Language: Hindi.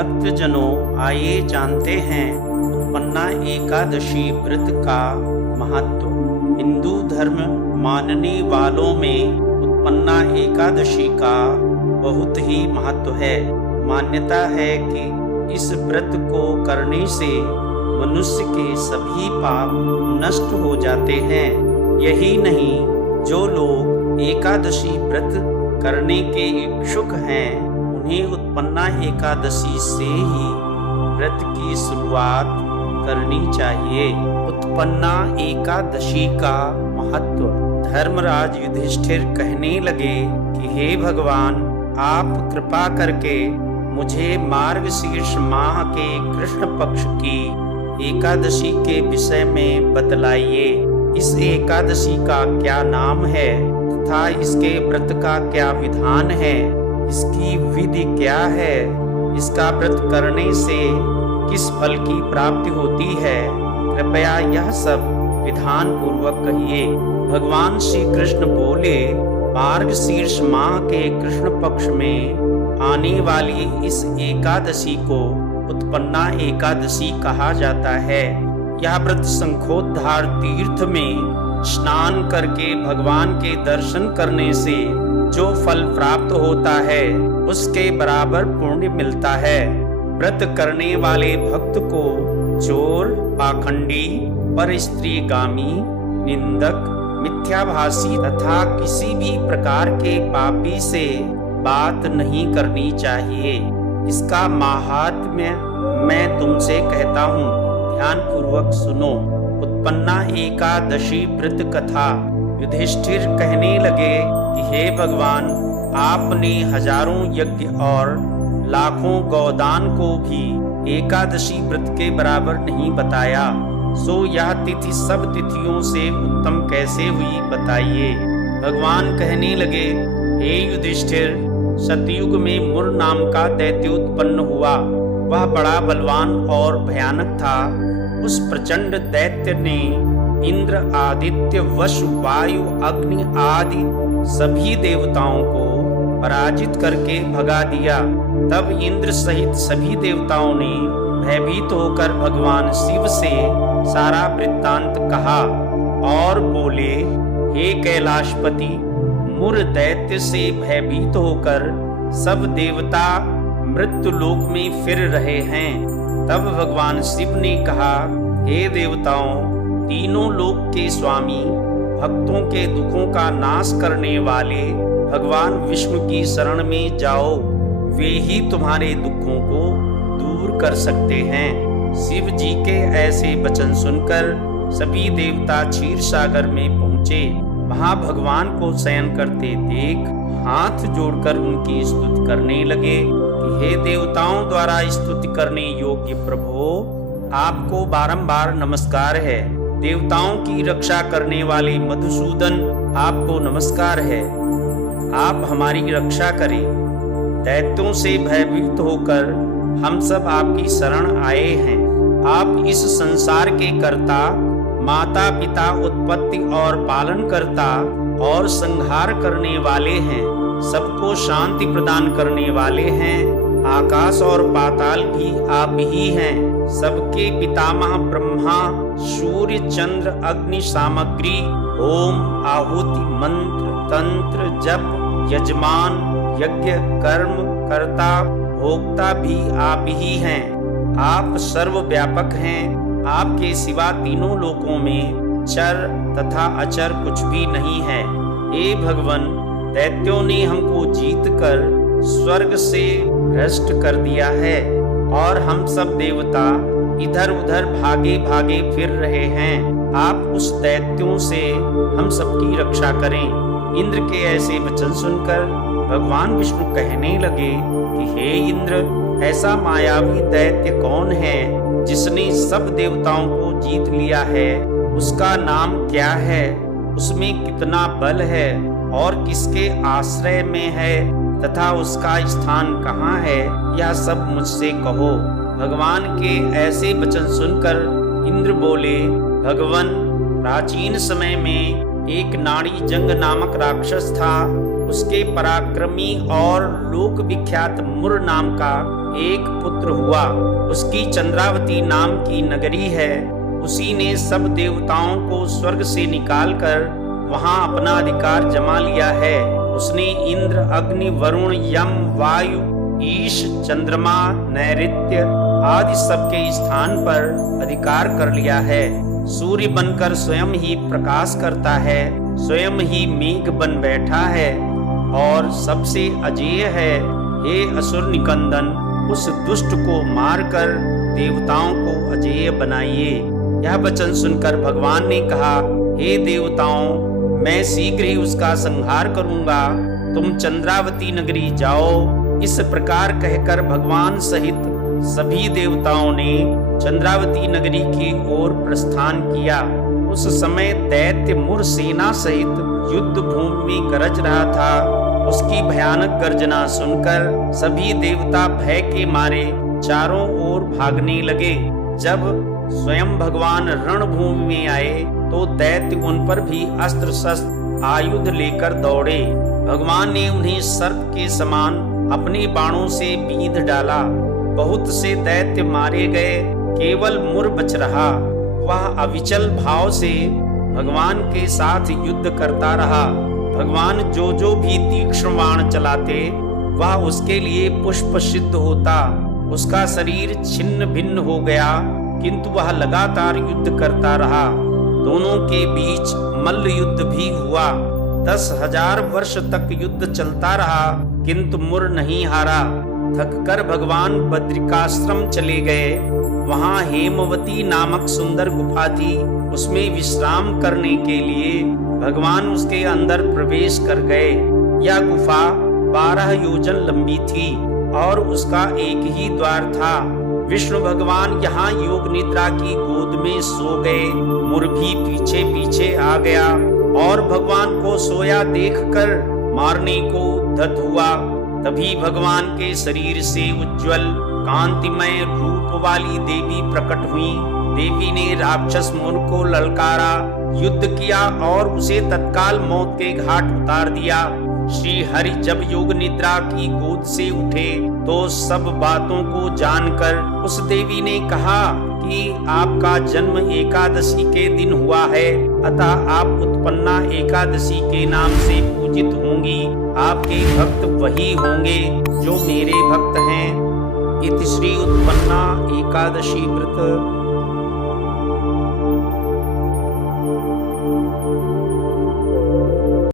भक्तजनों, आइए जानते हैं उत्पन्ना एकादशी व्रत का महत्व। हिंदू धर्म मानने वालों में उत्पन्ना एकादशी का बहुत ही महत्व है। मान्यता है कि इस व्रत को करने से मनुष्य के सभी पाप नष्ट हो जाते हैं। यही नहीं, जो लोग एकादशी व्रत करने के इच्छुक हैं उन्हें उत्पन्ना एकादशी से ही व्रत की शुरुआत करनी चाहिए। उत्पन्ना एकादशी का महत्व। धर्मराज युधिष्ठिर कहने लगे कि हे भगवान, आप कृपा करके मुझे मार्गशीर्ष माह के कृष्ण पक्ष की एकादशी के विषय में बतलाइए। इस एकादशी का क्या नाम है तथा इसके व्रत का क्या विधान है, इसकी विधि क्या है, इसका व्रत करने से किस फल की प्राप्ति होती है, कृपया यह सब विधान पूर्वक कहिए। भगवान श्री कृष्ण बोले, मार्गशीर्ष माह के कृष्ण पक्ष में आने वाली इस एकादशी को उत्पन्ना एकादशी कहा जाता है। यह व्रत शंखोद्धार तीर्थ में स्नान करके भगवान के दर्शन करने से जो फल प्राप्त होता है उसके बराबर पुण्य मिलता है। व्रत करने वाले भक्त को चोर, पाखंडी, परस्त्रीगामी, निंदक, मिथ्याभाषी तथा किसी भी प्रकार के पापी से बात नहीं करनी चाहिए। इसका माहात्म्य मैं तुमसे कहता हूँ, ध्यान पूर्वक सुनो। उत्पन्ना एकादशी व्रत कथा। युधिष्ठिर कहने लगे कि हे भगवान, आपने हजारों यज्ञ और लाखों गौदान को भी एकादशी व्रत के बराबर नहीं बताया, सो यह तिथि सब तिथियों से उत्तम कैसे हुई बताइए। भगवान कहने लगे, हे युधिष्ठिर, सतयुग में मुर नाम का दैत्य उत्पन्न हुआ। वह बड़ा बलवान और भयानक था। उस प्रचंड दैत्य ने इंद्र, आदित्य, वसु, वायु, अग्नि आदि सभी देवताओं को पराजित करके भगा दिया। तब इंद्र सहित सभी देवताओं ने भयभीत होकर भगवान शिव से सारा वृत्तांत कहा और बोले, हे कैलाशपति, मुर दैत्य से भयभीत होकर सब देवता मृत्यु लोक में फिर रहे हैं। तब भगवान शिव ने कहा, हे देवताओं, तीनों लोक के स्वामी, भक्तों के दुखों का नाश करने वाले भगवान विष्णु की शरण में जाओ। वे ही तुम्हारे दुखों को दूर कर सकते हैं। शिव जी के ऐसे वचन सुनकर सभी देवता क्षीर सागर में पहुँचे। वहां भगवान को शयन करते देख हाथ जोड़कर उनकी स्तुति करने लगे कि हे देवताओं द्वारा स्तुति करने योग्य प्रभु, आपको बारंबार नमस्कार है। देवताओं की रक्षा करने वाले मधुसूदन, आपको नमस्कार है। आप हमारी रक्षा करें। दैत्यों से भयभीत होकर हम सब आपकी शरण आए हैं। आप इस संसार के कर्ता, माता पिता, उत्पत्ति और पालन करता और संहार करने वाले हैं। सबको शांति प्रदान करने वाले हैं। आकाश और पाताल भी आप ही हैं। सबके पितामह ब्रह्मा, सूर्य, चंद्र, अग्नि, सामग्री, होम, आहुति, मंत्र, तंत्र, जप, यजमान, यज्ञ, कर्म, कर्ता, भोक्ता भी आप ही हैं। आप सर्वव्यापक हैं। आपके सिवा तीनों लोकों में चर तथा अचर कुछ भी नहीं है। हे भगवान, दैत्यों ने हमको जीतकर स्वर्ग से भ्रष्ट कर दिया है और हम सब देवता इधर उधर भागे भागे फिर रहे हैं। आप उस दैत्यों से हम सबकी रक्षा करें। इंद्र के ऐसे वचन सुनकर भगवान विष्णु कहने लगे कि हे इंद्र, ऐसा मायावी दैत्य कौन है जिसने सब देवताओं को जीत लिया है? उसका नाम क्या है? उसमें कितना बल है और किसके आश्रय में है तथा उसका स्थान कहाँ है? यह सब मुझसे कहो। भगवान के ऐसे वचन सुनकर इंद्र बोले, भगवान, प्राचीन समय में एक नाड़ी जंग नामक राक्षस था। उसके पराक्रमी और लोक विख्यात मुर नाम का एक पुत्र हुआ। उसकी चंद्रावती नाम की नगरी है। उसी ने सब देवताओं को स्वर्ग से निकालकर वहां अपना अधिकार जमा लिया है। उसने इंद्र, अग्नि, वरुण, यम, वायु, ईश, चंद्रमा, नैऋत्य आदि सबके स्थान पर अधिकार कर लिया है। सूर्य बनकर स्वयं ही प्रकाश करता है, स्वयं ही मेघ बन बैठा है और सबसे अजेय है। हे असुर निकंदन, उस दुष्ट को मारकर देवताओं को अजेय बनाइए। यह वचन सुनकर भगवान ने कहा, हे देवताओं, मैं शीघ्र ही उसका संहार करूंगा। तुम चंद्रावती नगरी जाओ। इस प्रकार कहकर भगवान सहित सभी देवताओं ने चंद्रावती नगरी की ओर प्रस्थान किया। उस समय दैत्य मुर सेना सहित युद्ध भूमि में गरज रहा था। उसकी भयानक गर्जना सुनकर सभी देवता भय के मारे चारों ओर भागने लगे। जब स्वयं भगवान रणभूमि में आए तो दैत्य उन पर भी अस्त्र शस्त्र आयुध लेकर दौड़े। भगवान ने उन्हें सर्प के समान अपने बाणों से बींध डाला। बहुत से दैत्य मारे गए, केवल मुर बच रहा। वह अविचल भाव से भगवान के साथ युद्ध करता रहा। भगवान जो भी तीक्ष्ण बाण चलाते वह उसके लिए पुष्प सिद्ध होता। उसका शरीर छिन्न भिन्न हो गया, किंतु वह लगातार युद्ध करता रहा। दोनों के बीच मल्ल युद्ध भी हुआ। 10,000 वर्ष तक युद्ध चलता रहा, किंतु मुर नहीं हारा। थककर भगवान बद्रिकाश्रम चले गए। वहां हेमवती नामक सुंदर गुफा थी। उसमें विश्राम करने के लिए भगवान उसके अंदर प्रवेश कर गए। यह गुफा 12 योजन लंबी थी और उसका एक ही द्वार था। विष्णु भगवान यहाँ योग निद्रा की गोद में सो गए। मुर भी पीछे पीछे आ गया और भगवान को सोया देखकर मारने को उद्यत हुआ। तभी भगवान के शरीर से उज्जवल कांतिमय रूप वाली देवी प्रकट हुई। देवी ने राक्षस मुर को ललकारा, युद्ध किया और उसे तत्काल मौत के घाट उतार दिया। श्री हरि जब योग निद्रा की गोद से उठे तो सब बातों को जानकर उस देवी ने कहा कि आपका जन्म एकादशी के दिन हुआ है, अतः आप उत्पन्ना एकादशी के नाम से पूजित होंगी। आपके भक्त वही होंगे जो मेरे भक्त हैं। इति श्री उत्पन्ना एकादशी व्रत